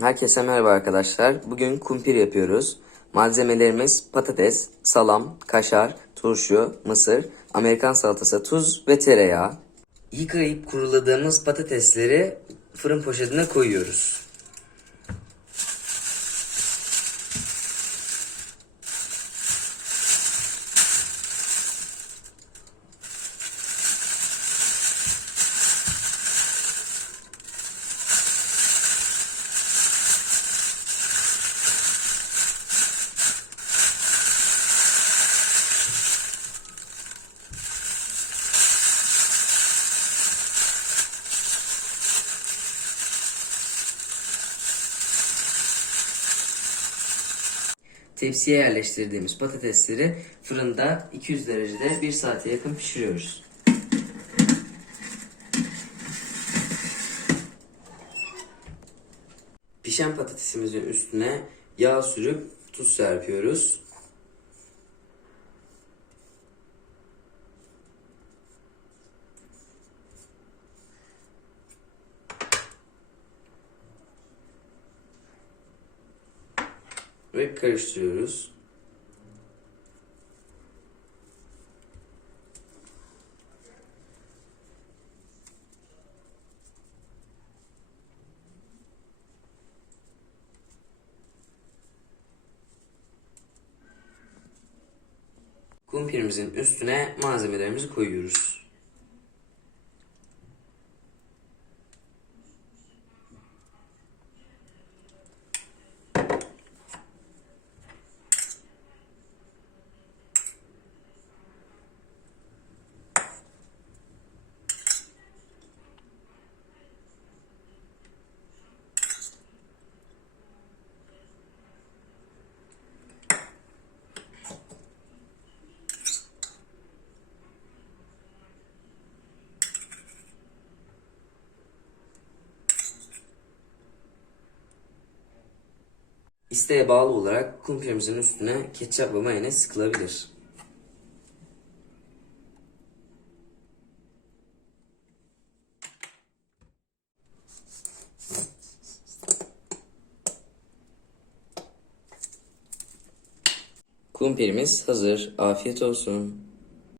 Herkese merhaba arkadaşlar. Bugün kumpir yapıyoruz. Malzemelerimiz patates, salam, kaşar, turşu, mısır, Amerikan salatası, tuz ve tereyağı. Yıkayıp kuruladığımız patatesleri fırın poşetine koyuyoruz. Tepsiye yerleştirdiğimiz patatesleri fırında 200 derecede 1 saate yakın pişiriyoruz. Pişen patatesimizin üstüne yağ sürüp tuz serpiyoruz. Ve karıştırıyoruz. Kumpirimizin üstüne malzemelerimizi koyuyoruz. İsteğe bağlı olarak kumpirimizin üstüne ketçap ve mayonez sıkılabilir. Kumpirimiz hazır. Afiyet olsun.